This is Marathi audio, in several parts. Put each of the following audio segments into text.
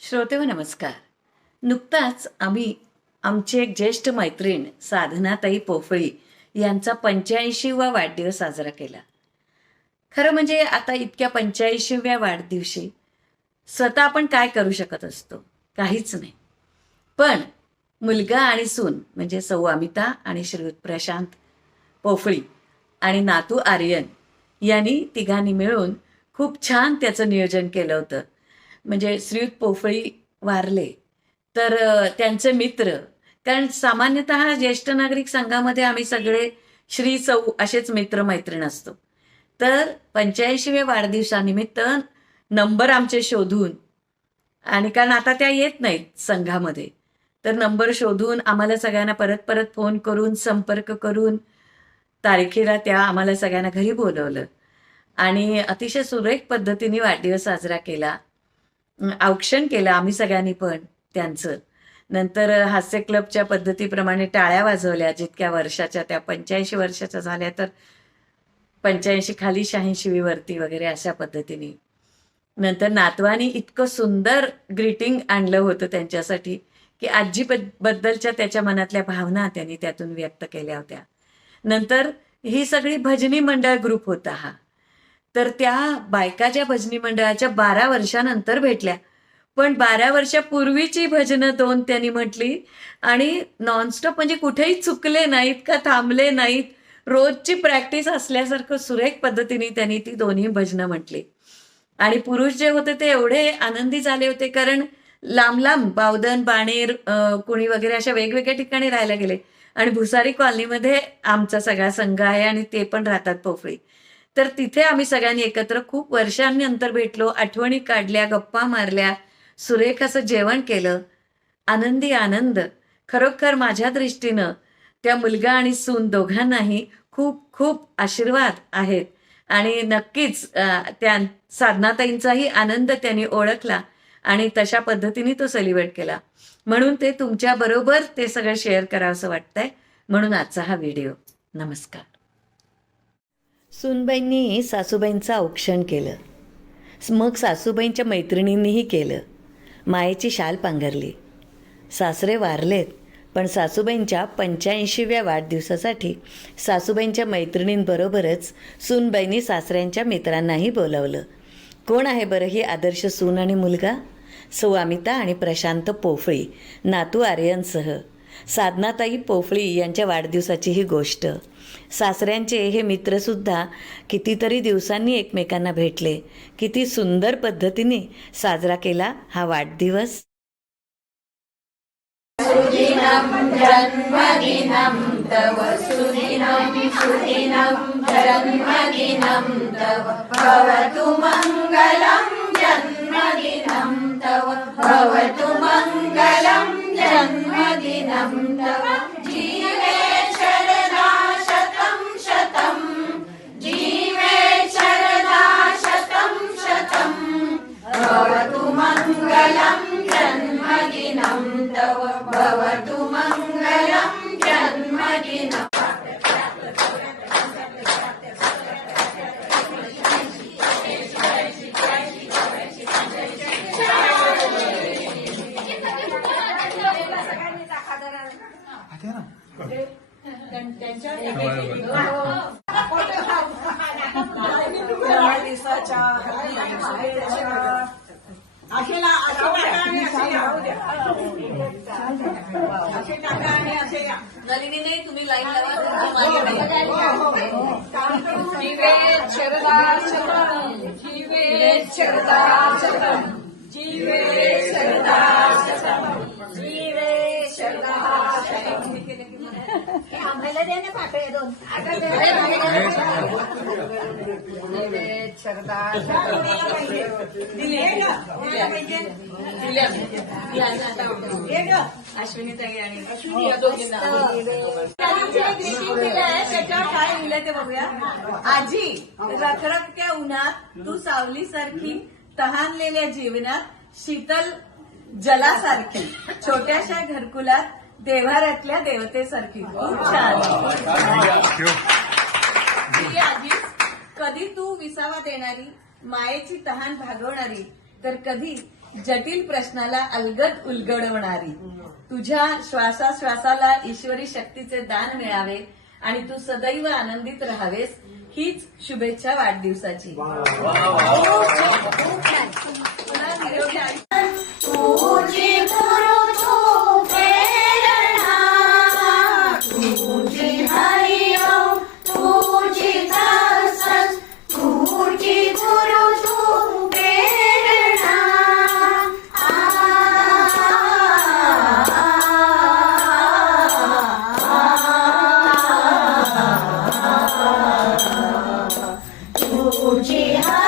श्रोतेव हो, नमस्कार. नुकताच आम्ही आमची एक ज्येष्ठ मैत्रीण साधनाताई पोफळी यांचा पंच्याऐंशीवा वाढदिवस साजरा केला. खरं म्हणजे आता इतक्या पंच्याऐंशीव्या वाढदिवशी स्वतः आपण काय करू शकत असतो? काहीच नाही. पण मुलगा आणि सून म्हणजे सौ अमिता आणि श्रीयुत प्रशांत पोफळी आणि नातू आर्यन यांनी तिघांनी मिळून खूप छान त्याचं नियोजन केलं होतं. म्हणजे श्रीयुत पोफळी वारले तर त्यांचे मित्र. कारण सामान्यतः ज्येष्ठ नागरिक संघामध्ये आम्ही सगळे श्री चौ असेच मित्र मैत्रीण असतो. तर पंच्याऐंशीव्या वाढदिवसानिमित्त नंबर आमचे शोधून आणि कारण आता त्या येत नाहीत संघामध्ये तर नंबर शोधून आम्हाला सगळ्यांना परत परत फोन करून संपर्क करून तारखेला त्या आम्हाला सगळ्यांना घरी बोलवलं. आणि अतिशय सुरेख पद्धतीने वाढदिवस साजरा केला. औक्षण केलं आम्ही सगळ्यांनी पण त्यांचं. नंतर हास्य क्लबच्या पद्धतीप्रमाणे टाळ्या वाजवल्या. जितक्या वर्षाच्या त्या पंच्याऐंशी वर्षाच्या झाल्या तर पंच्याऐंशी खाली शहाऐंशी वरती वगैरे अशा पद्धतीने. नंतर नातवानी इतकं सुंदर ग्रीटिंग आणलं होतं त्यांच्यासाठी की आजी बद्दलच्या त्याच्या मनातल्या भावना त्यांनी त्यातून व्यक्त केल्या होत्या. नंतर ही सगळी भजनी मंडळ ग्रुप होता हा. तर त्या बायका ज्या भजनी मंडळाच्या बारा वर्षानंतर भेटल्या. पण बारा वर्षापूर्वीची भजनं दोन त्यांनी म्हटली आणि नॉनस्टॉप म्हणजे कुठेही चुकले नाहीत का थांबले नाहीत रोजची प्रॅक्टिस असल्यासारखं सुरेख पद्धतीने त्यांनी ती दोन्ही भजनं म्हटली. आणि पुरुष जे होते ते एवढे आनंदी झाले होते कारण लांब लांब बावधन बाणेर कुणी वगैरे अशा वेगवेगळ्या ठिकाणी राहायला गेले. आणि भुसारी कॉलनीमध्ये आमचा सगळा संघ आहे आणि ते पण राहतात पोफळी. तर तिथे आम्ही सगळ्यांनी एकत्र खूप वर्षांनी अंतर भेटलो आठवणी काढल्या गप्पा मारल्या. सुरेख असं जेवण केलं. आनंदी आनंद. खरोखर माझ्या दृष्टीनं त्या मुलगा आणि सून दोघांनाही खूप खूप आशीर्वाद आहेत. आणि नक्कीच त्या साधनाताईंचाही आनंद त्यांनी ओळखला आणि तशा पद्धतीने तो सेलिब्रेट केला. म्हणून ते तुमच्या बरोबर ते सगळं शेअर करावं असं वाटतंय. म्हणून आजचा हा व्हिडिओ नमस्कार. सुनबाईंनी सासूबाईंचं औक्षण केलं. मग सासूबाईंच्या मैत्रिणींनीही केलं. मायेची शाल पांघरली. सासरे वारलेत पण सासूबाईंच्या पंच्याऐंशीव्या वाढदिवसासाठी सासूबाईंच्या मैत्रिणींबरोबरच सूनबाईंनी सासऱ्यांच्या मित्रांनाही बोलावलं. कोण आहे बरं ही आदर्श सून आणि मुलगा? सौ अमिता आणि प्रशांत पोफळी नातू आर्यनसह. साधनाताई पोफळी यांच्या वाढदिवसाची ही गोष्ट. सासऱ्यांचे हे मित्रसुद्धा कितीतरी दिवसांनी एकमेकांना भेटले. किती सुंदर पद्धतीने साजरा केला हा वाढदिवस. भवतु अखेला असे टाका आणि असे या. असे टाका आणि असे या. नलिनी नाही तुम्ही लाईन लावा जीवे शरदा शतम जीवे शरदा शतम जीवे शरदा शतम जीवे शरदा शतम त्याच्यावर काय लिहिलंय ते बघूया आजी रखरखत्या उन्हात तू सावलीसारखी तहानलेल्या जीवनात शीतल जलासारखी छोट्याशा घरकुलात देव्हाऱ्यातल्या देवतेसारखी. खूप छान. प्रिय आजी कधी तू विसावा देणारी मायेची तहान भागवणारी तर कधी जटिल प्रश्नाला अलगद उलगडवणारी. तुझ्या श्वासाश्वासाला ईश्वरी शक्तीचे दान मिळावे आणि तू सदैव आनंदित राहावेस हीच शुभेच्छा वाढदिवसाची. निरोगी Puji.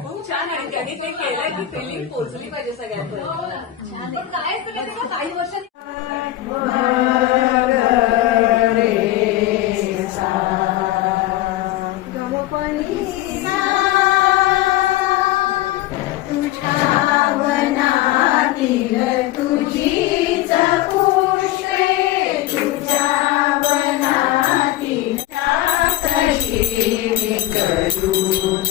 खूप छान आहे त्यांनी ते केलंय की फिलिंग पोचली पाहिजे सगळ्यांपर्यंत काही वर्ष कर्म